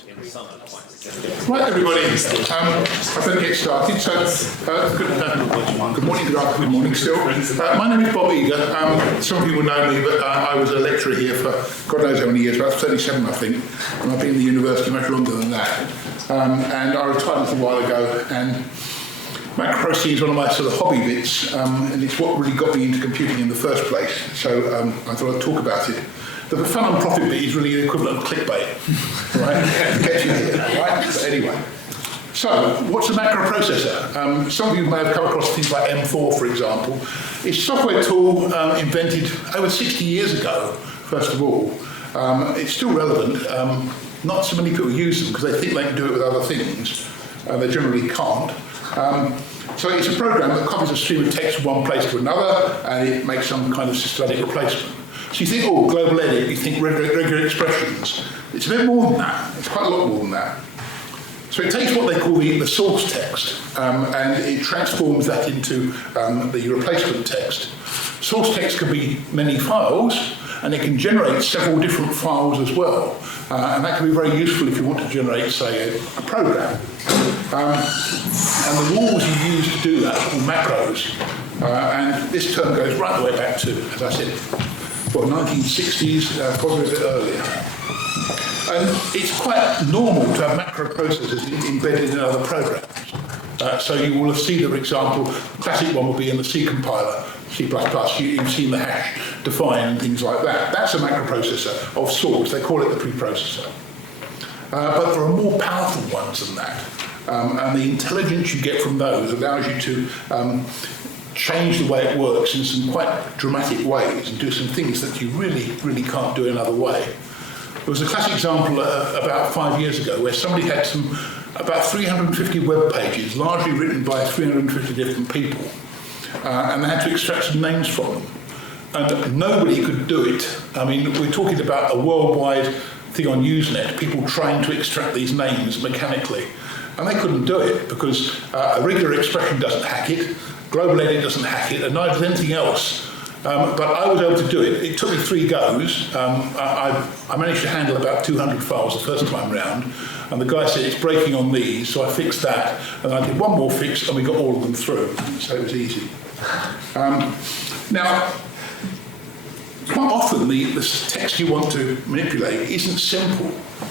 in summer quite Right, everybody, I better get started. So, good morning, good morning still. My name is Bob Eager. Some of you will know me, but I was a lecturer here for God knows how many years, about 37 I think, and I've been in the university much longer than that. And I retired a little while ago, and macroprocessing is one of my sort of hobby bits, and it's what really got me into computing in the first place. So I thought I'd talk about it. The fun and profit bit is really the equivalent of clickbait, right? Get you here, right? But anyway, so what's a macroprocessor? Some of you may have come across things like M4, for example. It's a software tool invented over 60 years ago, first of all. It's still relevant. Not so many people use them because they think they can do it with other things. They generally can't. So it's a program that copies a stream of text from one place to another, and it makes some kind of systematic replacement. So you think, oh, global edit, you think regular expressions. It's a bit more than that. It's quite a lot more than that. So it takes what they call the source text, and it transforms that into the replacement text. Source text can be many files, and it can generate several different files as well. And that can be very useful if you want to generate, say, a program. And the rules you use to do that are called macros. And this term goes right the way back to, as I said, 1960s, probably a bit earlier. And it's quite normal to have macroprocessors embedded in other programs. So you will have seen, for example, the classic one will be in the C compiler, C++, you've seen the hash define and things like that. That's a macroprocessor of sorts. They call it the preprocessor. But there are more powerful ones than that. And the intelligence you get from those allows you to change the way it works in some quite dramatic ways and do some things that you really can't do another way. There was a classic example about 5 years ago where somebody had about 350 web pages, largely written by 350 different people, and they had to extract some names from them. And nobody could do it. I mean, we're talking about a worldwide thing on Usenet, people trying to extract these names mechanically. And they couldn't do it because a regular expression doesn't hack it, global edit doesn't hack it, and neither does anything else. But I was able to do it. It took me 3 goes. I managed to handle about 200 files the first time round, and the guy said it's breaking on these, so I fixed that, and I did one more fix, and we got all of them through. So it was easy. Now, quite often the text you want to manipulate isn't simple.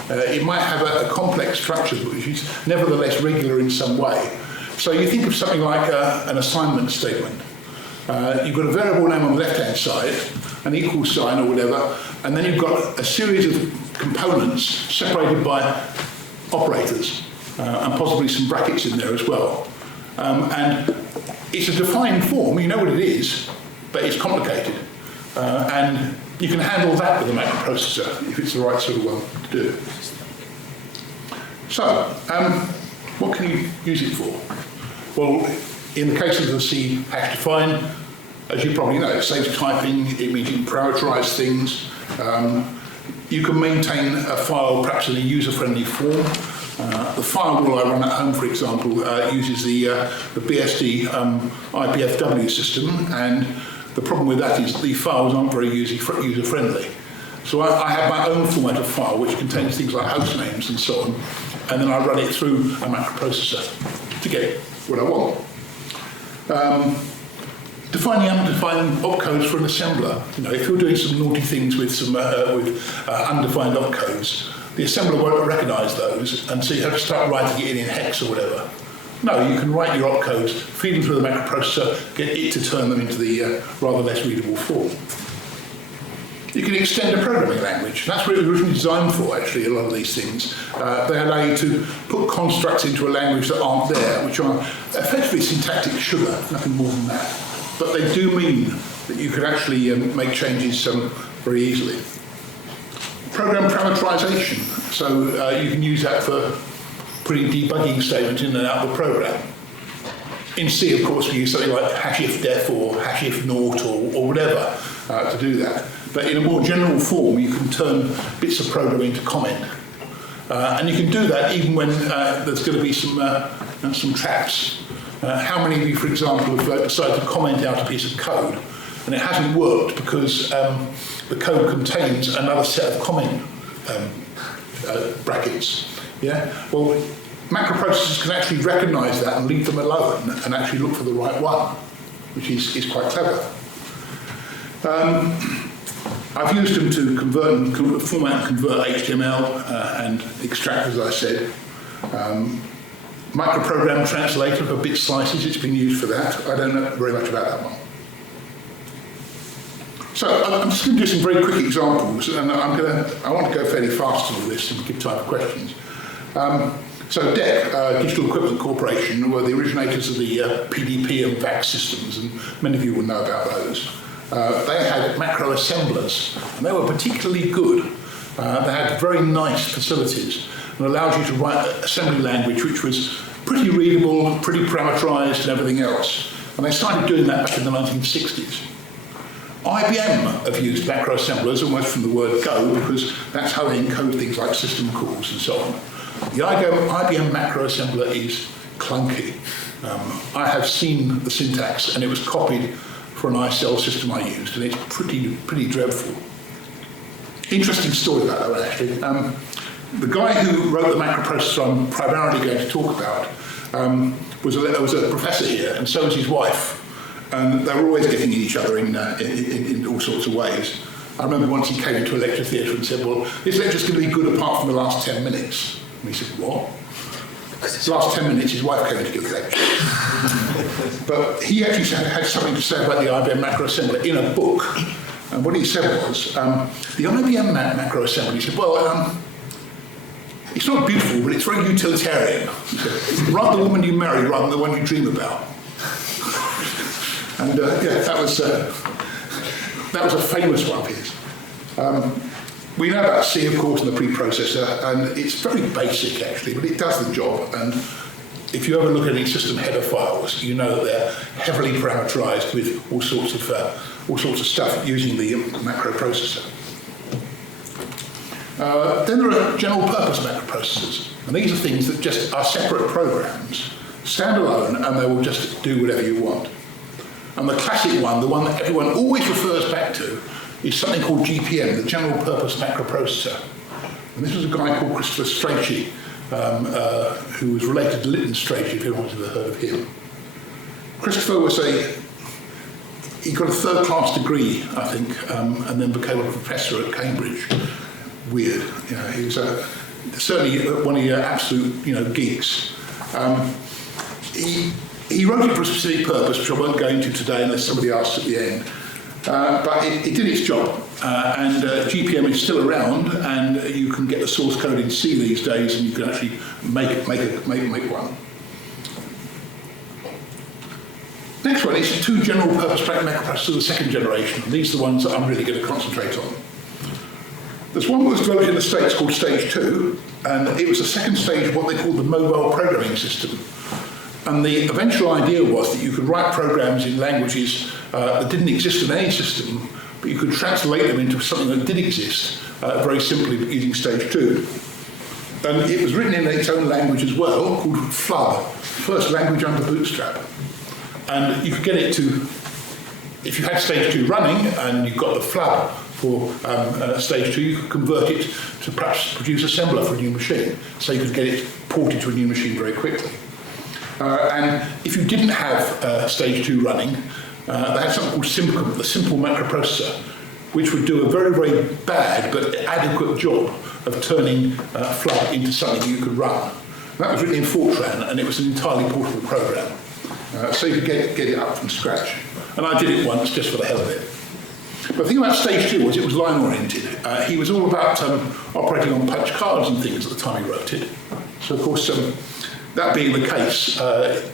It might have a complex structure, which is nevertheless regular in some way. So you think of something like an assignment statement. You've got a variable name on the left-hand side, an equal sign or whatever, and then you've got a series of components separated by operators, and possibly some brackets in there as well. And it's a defined form, you know what it is, but it's complicated. And you can handle that with a macroprocessor if it's the right sort of one to do. So, what can you use it for? Well, in the case of the C hash define, as you probably know, it saves typing, it means you can parameterize things. You can maintain a file perhaps in a user-friendly form. The firewall I run at home, for example, uses the BSD IPFW system, and the problem with that is the files aren't very user-friendly. So I have my own format of file which contains things like host names and so on, and then I run it through a macroprocessor to get what I want. Defining and undefined opcodes for an assembler. You know, if you're doing some naughty things with some undefined opcodes, the assembler won't recognise those, and so you have to start writing it in hex or whatever. No, you can write your opcodes, feed them through the macroprocessor, get it to turn them into the rather less readable form. You can extend a programming language. That's what it was originally designed for, actually, a lot of these things. They allow you to put constructs into a language that aren't there, which are effectively syntactic sugar, nothing more than that. But they do mean that you can actually make changes very easily. Program parameterization. So you can use that for putting debugging statements in and out of the program. In C, of course, we use something like hashif-def or hashif-naught or whatever to do that. But in a more general form, you can turn bits of program into comment. And you can do that even when there's going to be some traps. How many of you, for example, have decided to comment out a piece of code, and it hasn't worked because the code contains another set of comment brackets. Yeah. Well, macroprocessors can actually recognise that and leave them alone and actually look for the right one, which is quite clever. I've used them to format and convert HTML and extract, as I said. Microprogram translator for bit slices, it's been used for that. I don't know very much about that one. So I'm just going to do some very quick examples, and I want to go fairly fast on all this and give time for questions. So DEC, Digital Equipment Corporation, were the originators of the PDP and VAX systems, and many of you will know about those. They had macro assemblers, and they were particularly good. They had very nice facilities and allowed you to write assembly language which was pretty readable, pretty parameterized and everything else. And they started doing that back in the 1960s. IBM have used macro assemblers almost from the word go, because that's how they encode things like system calls and so on. The IBM macro assembler is clunky. I have seen the syntax, and it was copied for an ICL system I used, and it's pretty dreadful. Interesting story about that, actually. The guy who wrote the macroprocessor I'm primarily going to talk about was a professor here, and so was his wife. And they were always getting at each other in all sorts of ways. I remember once he came into a lecture theatre and said, well, this lecture's going to be good apart from the last 10 minutes. And he said, what? Because the last 10 minutes his wife came in to give the lecture. But he actually had something to say about the IBM macro assembler in a book. And what he said was, the IBM macro assembler, he said, well, it's not beautiful, but it's very utilitarian. He said, write the woman you marry rather than the one you dream about. And yeah, that was a famous one of his. We know about C, of course, and the preprocessor, and it's very basic actually, but it does the job. And if you ever look at any system header files, you know that they're heavily parameterized with all sorts of stuff using the macro processor. Then there are general purpose macroprocessors, and these are things that just are separate programs, stand alone, and they will just do whatever you want. And the classic one, the one that everyone always refers back to, is something called GPM, the General Purpose Macroprocessor. And this was a guy called Christopher Strachey, who was related to Lytton Strachey, if anyone's ever heard of him. Christopher he got a third-class degree, I think, and then became a professor at Cambridge. Weird, you know, he was certainly one of your absolute, geeks. He wrote it for a specific purpose, which I won't go into today unless somebody asks at the end. But it did its job, and GPM is still around, and you can get the source code in C these days, and you can actually make one. Next one is two general purpose macroprocessors of the second generation. These are the ones that I'm really going to concentrate on. There's one that was developed in the States called Stage 2, and it was the second stage of what they called the mobile programming system. And the eventual idea was that you could write programs in languages that didn't exist in any system, but you could translate them into something that did exist very simply using Stage 2. And it was written in its own language as well, called Flood, first language under Bootstrap. And you could get it to, if you had Stage 2 running and you got the Flood for Stage 2, you could convert it to perhaps produce assembler for a new machine, so you could get it ported to a new machine very quickly. And if you didn't have Stage 2 running, they had something called the simple macroprocessor, which would do a very, very bad but adequate job of turning Flood into something you could run. And that was written in Fortran, and it was an entirely portable program. So you could get it up from scratch. And I did it once just for the hell of it. But the thing about Stage 2 was it was line-oriented. He was all about operating on punch cards and things at the time he wrote it. So, of course, that being the case,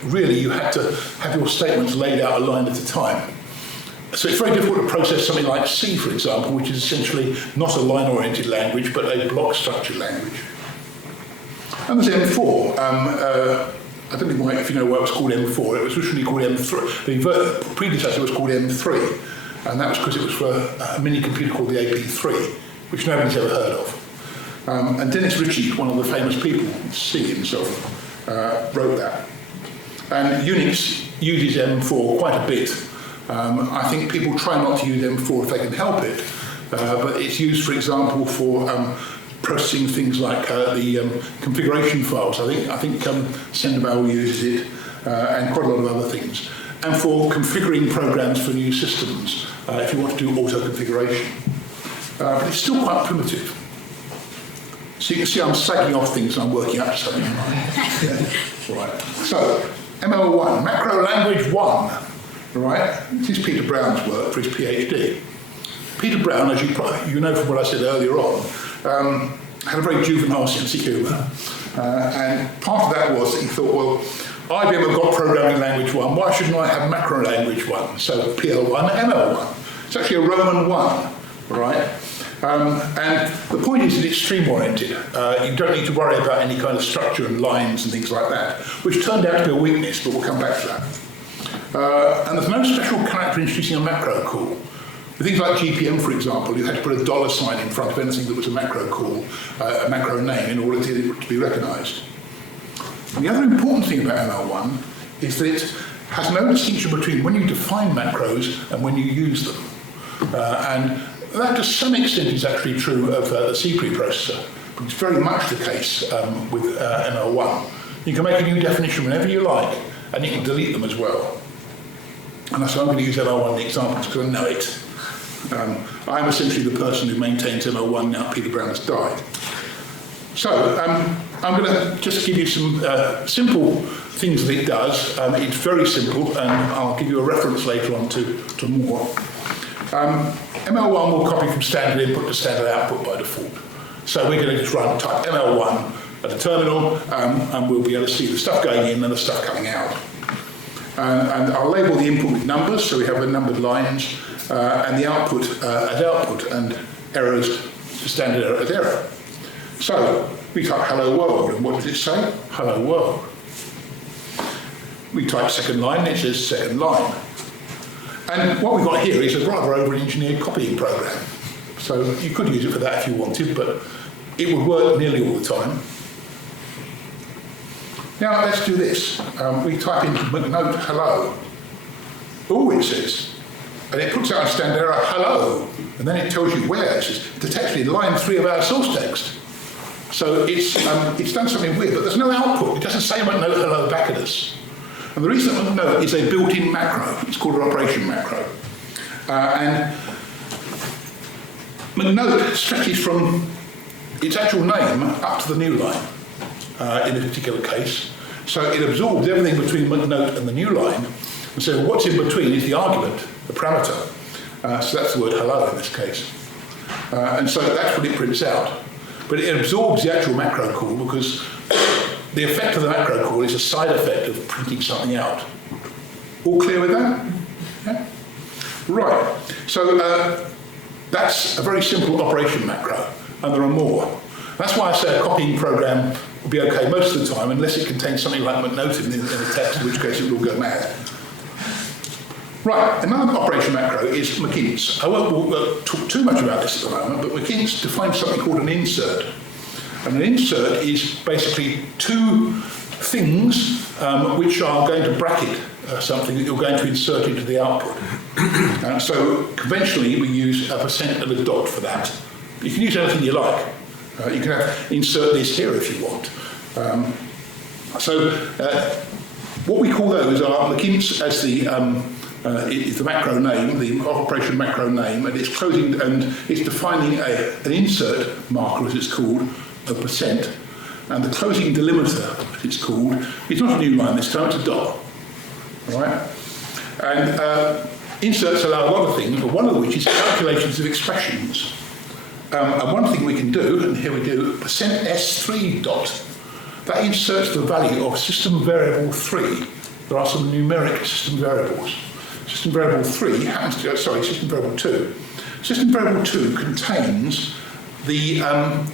really you had to have your statements laid out a line at a time. So it's very difficult to process something like C, for example, which is essentially not a line-oriented language, but a block-structured language. And there's M4. I don't know if you know why it was called M4. It was originally called M3. The predecessor was called M3, and that was because it was for a mini-computer called the AP3, which nobody's ever heard of. And Dennis Ritchie, one of the famous people, C himself, wrote that. And Unix uses M4 quite a bit. I think people try not to use M4 if they can help it, but it's used, for example, for processing things like the configuration files. I think Senderval uses it, and quite a lot of other things. And for configuring programs for new systems, if you want to do auto configuration. But it's still quite primitive. So you can see I'm slagging off things and I'm working up to something. Right. So, ML1, Macro Language 1. Right? This is Peter Brown's work for his PhD. Peter Brown, as you know from what I said earlier on, had a very juvenile sense of humour. And part of that was that he thought, well, IBM have got Programming Language 1, why shouldn't I have Macro Language 1? So PL1, ML1. It's actually a Roman 1, right? And the point is that it's stream-oriented. You don't need to worry about any kind of structure and lines and things like that, which turned out to be a weakness, but we'll come back to that. And there's no special character introducing a macro call. With things like GPM, for example, you had to put a $ in front of anything that was a macro call, a macro name, in order to be recognised. And the other important thing about ML1 is that it has no distinction between when you define macros and when you use them. And that, to some extent, is actually true of the C preprocessor, but it's very much the case with ML1. You can make a new definition whenever you like, and you can delete them as well. And that's why I'm going to use ML1 in the examples, because I know it. I'm essentially the person who maintains ML1 now Peter Brown has died. So I'm going to just give you some simple things that it does. It's very simple, and I'll give you a reference later on to more. ML1 will copy from standard input to standard output by default. So we're going to just type ML1 at the terminal, and we'll be able to see the stuff going in and the stuff coming out. And I'll label the input with numbers, so we have the numbered lines, and the output as output, and errors, standard error as error. So we type hello world, and what does it say? Hello world. We type second line, and it says second line. And what we've got here is a rather over-engineered copying program. So you could use it for that if you wanted, but it would work nearly all the time. Now let's do this. We type in note hello. Oh, it says. And it puts out a standard error hello. And then it tells you where. It says detected in line 3 of our source text. So it's done something weird, but there's no output. It doesn't say note hello back at us. And the reason that note is a built-in macro. It's called an operation macro. And note stretches from its actual name up to the new line in this particular case. So it absorbs everything between note and the new line. And so what's in between is the argument, the parameter. So that's the word hello in this case. And so that's what it prints out. But it absorbs the actual macro call because the effect of the macro call is a side effect of printing something out. All clear with that? Yeah? Right. So that's a very simple operation macro, and there are more. That's why I say a copying program will be okay most of the time, unless it contains something like McNote in the text, in which case it will go mad. Right, another operation macro is McInts. I won't talk too much about this at the moment, but McInts defines something called an insert. And an insert is basically two things which are going to bracket something that you're going to insert into the output. So conventionally we use a % and a dot for that. You can use anything you like. You can insert this here if you want. What we call those are McInts as the macro name, the operation macro name, and it's closing and it's defining an insert marker, as it's called, a %, and the closing delimiter, as it's called, is not a new line this time, it's a dot. All right? And inserts allow a lot of things, but one of which is calculations of expressions. And one thing we can do, and here we do, %s3 dot, that inserts the value of system variable 3. There are some numeric system variables. System variable 3 happens to, system variable 2. System variable 2 contains the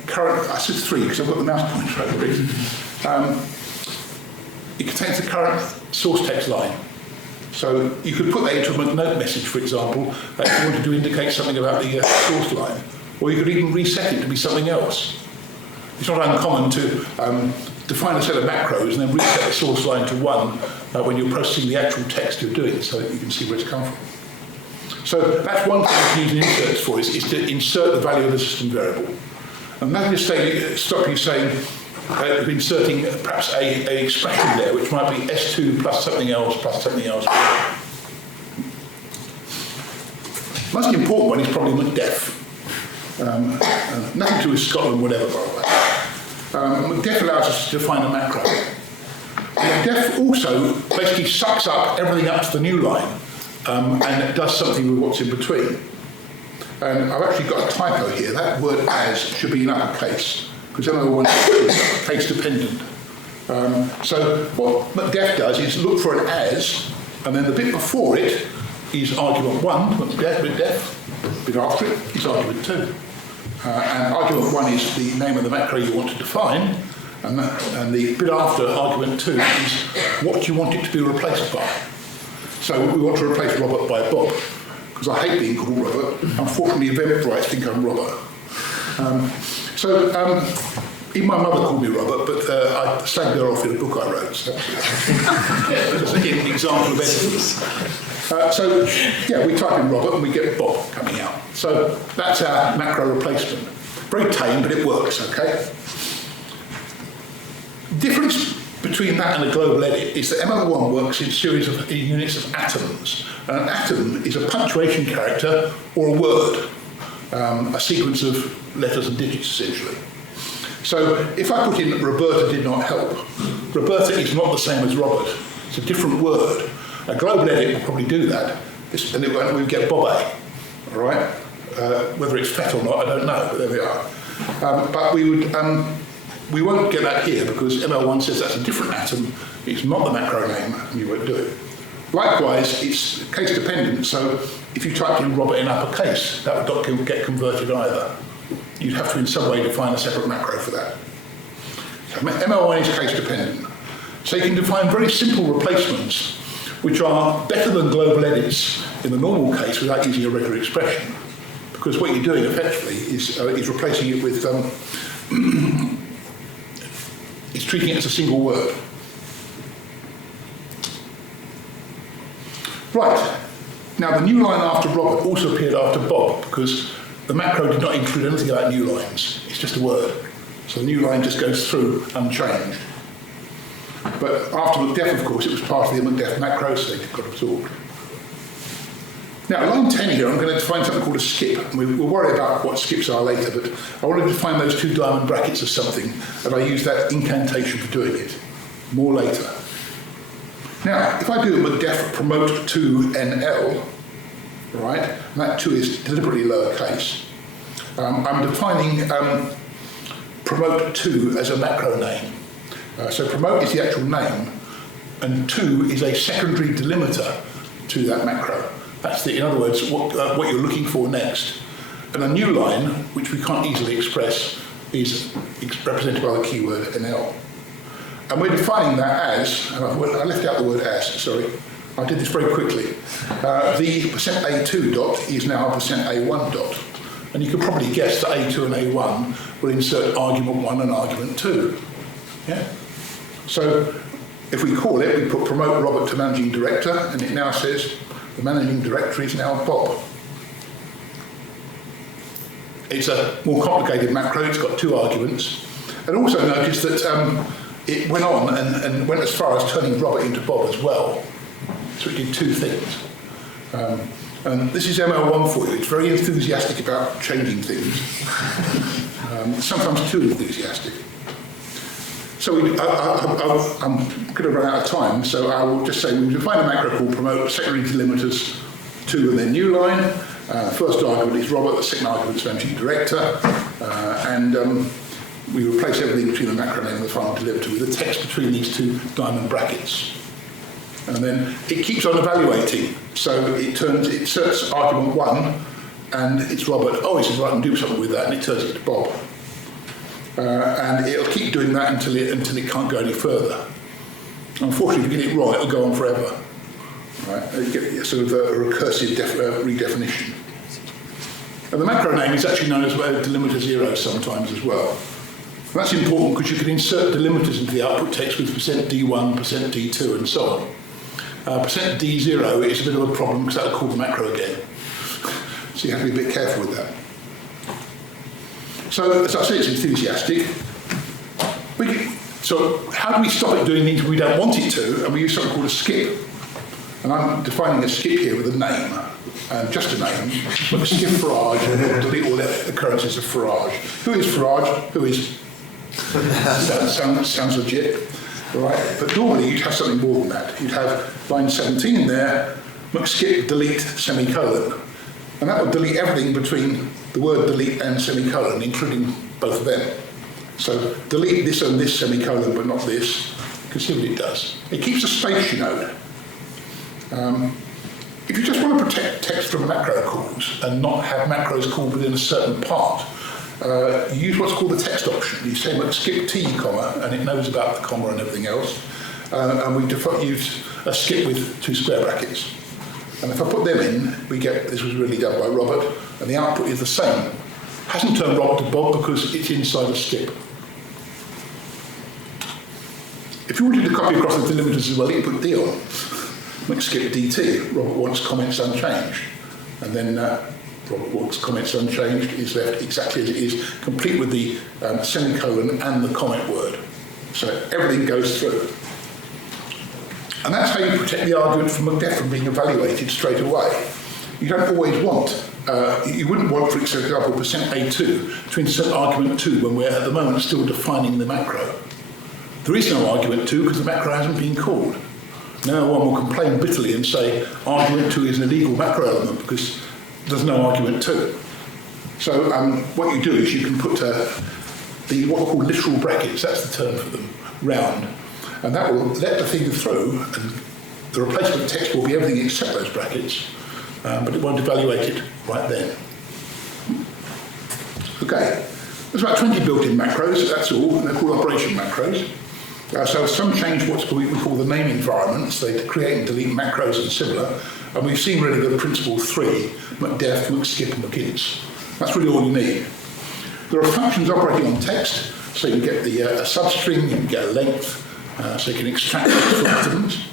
current, I said 3 because I've got the mouse pointer over it. It contains the current source text line. So you could put that into a note message, for example, if you wanted to indicate something about the source line. Or you could even reset it to be something else. It's not uncommon to define a set of macros and then reset the source line to 1 when you're processing the actual text you're doing, so that you can see where it's come from. So that's one thing you can use inserts for, is to insert the value of the system variable. And that just stop you saying, inserting perhaps an expression there, which might be S2 plus something else plus something else. Most important one is probably McDef. Nothing to do with Scotland, whatever, by the way. McDef allows us to define a macro. McDef also basically sucks up everything up to the new line and does something with what's in between. And I've actually got a typo here. That word as should be in uppercase, because MO1 is case dependent. So what McDef does is look for an as, and then the bit before it is argument 1, McDef, bit after it is argument 2. And argument 1 is the name of the macro you want to define, and the bit after argument 2 is what you want it to be replaced by. So we want to replace Robert by Bob, because I hate being called Robert. Unfortunately, Eventbrite think I'm Robert. Even my mother called me Robert, but I slagged her off in a book I wrote. So just again, an example of editing. We type in Robert and we get Bob coming out. So that's our macro replacement. Very tame, but it works, okay? Difference between that and a global edit is that ML1 works in series of units of atoms. And an atom is a punctuation character or a word, a sequence of letters and digits, essentially. So if I put in Roberta did not help, Roberta is not the same as Robert. It's a different word. A global edit will probably do that, and we would get Bob A, all right? Whether it's fat or not, I don't know, but there we are. But we won't get that here because ML1 says that's a different atom, it's not the macro name, and you won't do it. Likewise, it's case dependent, so if you typed in Robert in uppercase, that would not get converted either. You'd have to in some way define a separate macro for that. So ML1 is case dependent. So you can define very simple replacements, which are better than global edits in the normal case without using a regular expression. Because what you're doing effectively is replacing it with, it's treating it as a single word. Right, now the new line after Robert also appeared after Bob because the macro did not include anything about new lines, it's just a word. So the new line just goes through unchanged. But after McDef, of course, it was part of the McDef macro, so it got absorbed. Now, line 10 here, I'm going to define something called a skip. We'll worry about what skips are later, but I want to define those two diamond brackets as something, and I use that incantation for doing it. More later. Now, if I do a McDef promote to NL, right, and that 2 is deliberately lowercase, I'm defining promote 2 as a macro name. So promote is the actual name, and 2 is a secondary delimiter to that macro. That's in other words, what you're looking for next. And a new line, which we can't easily express, is represented by the keyword NL. And we're defining that as, and I left out the word as, sorry, I did this very quickly. The %A2 dot is now %A1 dot. And you can probably guess that A2 and A1 will insert argument 1 and argument 2. Yeah? So if we call it, we put promote Robert to managing director, and it now says the managing director is now Bob. It's a more complicated macro, it's got 2 arguments. And also notice that it went on and went as far as turning Robert into Bob as well. So it did 2 things. And this is ML1 for you. It's very enthusiastic about changing things. Sometimes too enthusiastic. So I'm going to run out of time, so I will just say we define a macro called promote, secondary delimiters 2 and then new line. First argument is Robert, the second argument is managing director, and we replace everything between the macro name and the final delimiter with the text between these 2 diamond brackets. And then it keeps on evaluating, so it inserts argument 1, and it's Robert. Oh, it says I can do something with that, and it turns it to Bob. And it'll keep doing that until it can't go any further. Unfortunately, if you get it right, it'll go on forever. Right? You get sort of a recursive redefinition. And the macro name is actually known as delimiter 0 sometimes as well. And that's important because you can insert delimiters into the output text with %D1, %D2, and so on. %D0 is a bit of a problem because that'll call the macro again. So you have to be a bit careful with that. So, as I say, it's enthusiastic. So how do we stop it doing things we don't want it to? And we use something called a skip. And I'm defining a skip here with a name, just a name. Like skip Farage, and delete all the occurrences of Farage. Who is Farage? Who is? That sounds legit, right? But normally you'd have something more than that. You'd have line 17 there, skip delete semicolon. And that would delete everything between the word delete and semicolon, including both of them. So delete this and this semicolon, but not this. You can see what it does. It keeps a space, you know. If you just want to protect text from macro calls and not have macros called within a certain part, you use what's called the text option. You say skip T, comma, and it knows about the comma and everything else. And we use a skip with 2 square brackets. And if I put them in, we get, this was really done by Robert, and the output is the same. Hasn't turned Rob to Bob because it's inside a skip. If you wanted to copy across the delimiters as well, you put D on. Skip DT, Robert wants comments unchanged. And then Robert wants comments unchanged is left exactly as it is, complete with the semicolon and the comment word. So everything goes through. And that's how you protect the argument from McDef from being evaluated straight away. You don't always want, you wouldn't want, for example, %A2 to insert argument 2 when we're at the moment still defining the macro. There is no argument 2 because the macro hasn't been called. Now one will complain bitterly and say argument 2 is an illegal macro element because there's no argument 2. So what you do is you can put the what are called literal brackets, that's the term for them, round. And that will let the thing through, and the replacement text will be everything except those brackets, but it won't evaluate it right then. Okay, there's about 20 built-in macros, that's all, and they're called operation macros. So some change what we call the name environments, they create and delete macros and similar, and we've seen really the principle 3, McDef, skip and McInts. That's really all you need. There are functions operating on text, so you get the a substring, you can get a length, so you can extract text from items.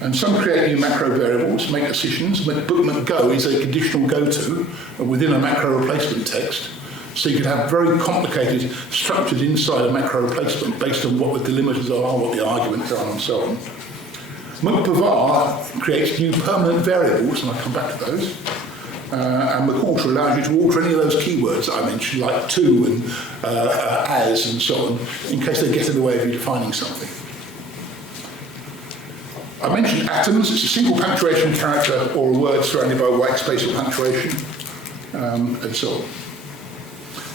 And some create new macro variables, make decisions. Bookmark.go is a conditional go-to within a macro replacement text. So you can have very complicated structures inside a macro replacement based on what the delimiters are, what the arguments are, and so on. McPavar creates new permanent variables, and I'll come back to those. And McAlter allows you to alter any of those keywords that I mentioned, like to and as and so on, in case they get in the way of you defining something. I mentioned atoms. It's a single punctuation character or a word surrounded by a white space of punctuation, and so on.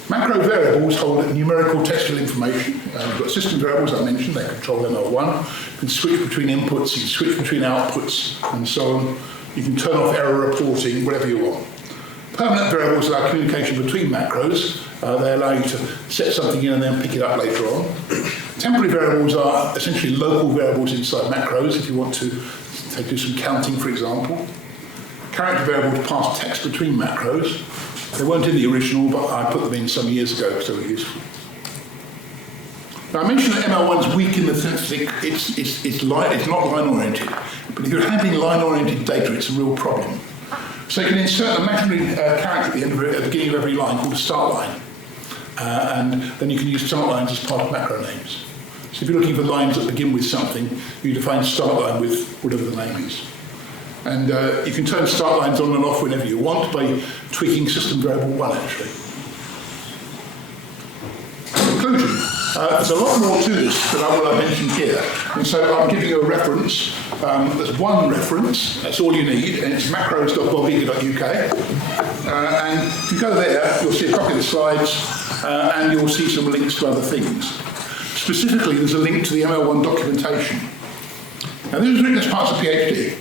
Macro variables hold numerical textual information. You've got system variables I mentioned, they control ML1. You can switch between inputs, you can switch between outputs, and so on. You can turn off error reporting, whatever you want. Permanent variables allow communication between macros. They allow you to set something in and then pick it up later on. Temporary variables are essentially local variables inside macros if you want to do some counting, for example. Character variables pass text between macros. They weren't in the original, but I put them in some years ago, so they're useful. Now, I mentioned that ML1's weak in the sense that it's not line-oriented. But if you're handling line-oriented data, it's a real problem. So you can insert an imaginary character at the beginning of every line called a start line. And then you can use start lines as part of macro names. So if you're looking for lines that begin with something, you define start line with whatever the name is. And you can turn start lines on and off whenever you want by tweaking system variable 1, actually. Conclusion. There's a lot more to this than I mentioned here. And so I'm giving you a reference. There's one reference, that's all you need, and it's macros.bobiga.uk. And if you go there, you'll see a copy of the slides, and you'll see some links to other things. Specifically, there's a link to the ML1 documentation. Now, this was written as part of the PhD.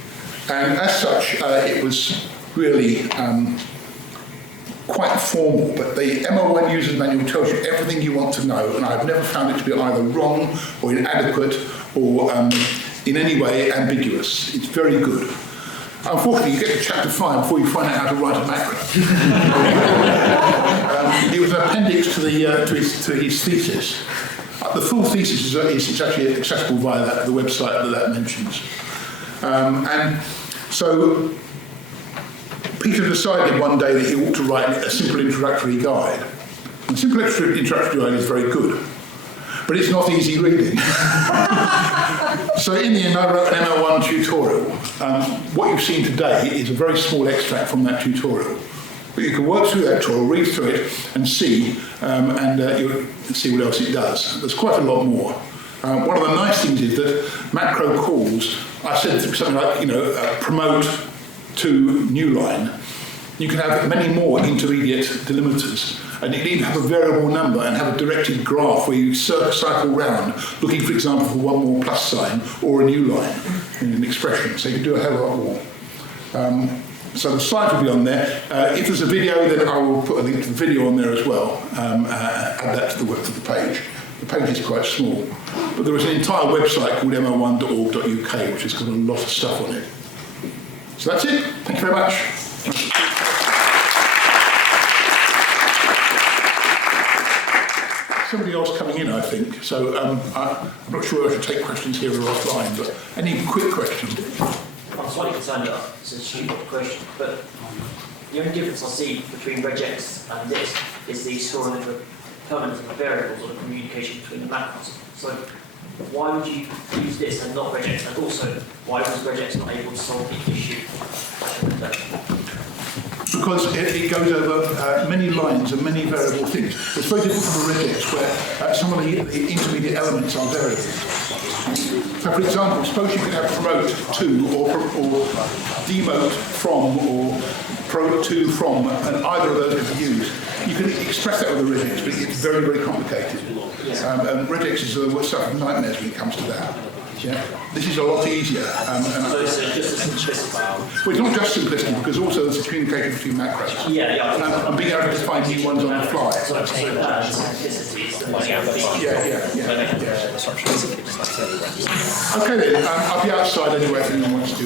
And as such, it was really quite formal, but the ML1 user's manual tells you everything you want to know, and I've never found it to be either wrong or inadequate or in any way ambiguous. It's very good. Unfortunately, you get to chapter 5 before you find out how to write a macro. It was an appendix to his thesis. The full thesis is actually accessible via the website that mentions. And so Peter decided one day that he ought to write a simple introductory guide. And simple introductory design is very good, but it's not easy reading. So in the end, I wrote an ML1 tutorial. What you've seen today is a very small extract from that tutorial. But you can work through that tutorial, read through it, and see, you'll see what else it does. There's quite a lot more. One of the nice things is that macro calls, I said something like, promote to new line. You can have many more intermediate delimiters, and you can even have a variable number and have a directed graph where you cycle round, looking, for example, for one more plus sign or a new line in an expression. So you can do a hell of a lot more. So the slide will be on there. If there's a video, then I will put a link to the video on there as well. Add that to the page. The page is quite small, but there is an entire website called ml1.org.uk which has got a lot of stuff on it. So that's it. Thank you very much. Somebody else coming in, I think. So I'm not sure I should take questions here or offline, but any quick questions? I'm slightly concerned that it's a stupid question, but the only difference I see between regex and this is the storing of the permanent variables or the communication between the macros. So why would you use this and not regex? And also, why was regex not able to solve the issue? Because it goes over many lines and many variable things. It's very different from a regex where some of the intermediate elements are variables. So for example, suppose you could have promote to or demote from or pro to from, and either of those could be used. You can express that with a regex, but it's very, very complicated. And regex is the worst stuff of nightmares when it comes to that. Yeah, this is a lot easier. So it's just simplistic. Well, it's not just simplistic because also there's a communication between macros. And being able to find new ones on the fly. Okay then, I'll be outside anyway if anyone wants to.